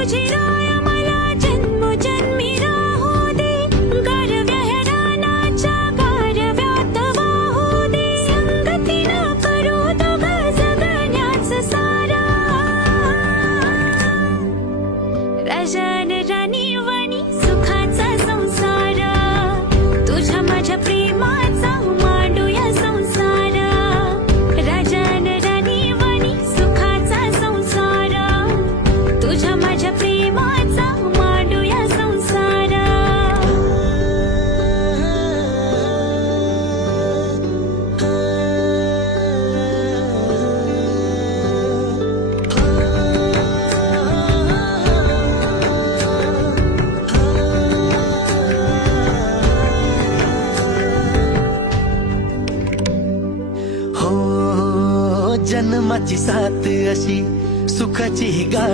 तुझी राय मला जन्मोजन्मी राहू दे, गारव्या ह्या रानाच्या गारव्यात वाहू दे, संगतीनं करू दोघं जगण्याचं सारा, राजन राणी वाणी सुखाचा संसार, तुझ्या माझ्या प्रेमाचा मांडूया संसार, राजन राणी वाणी सुखाचा संसार, तुझ्या माझ्या प्रेमाचा मांडूया संसार. हो जन्माची साथ अशी सुखाची ही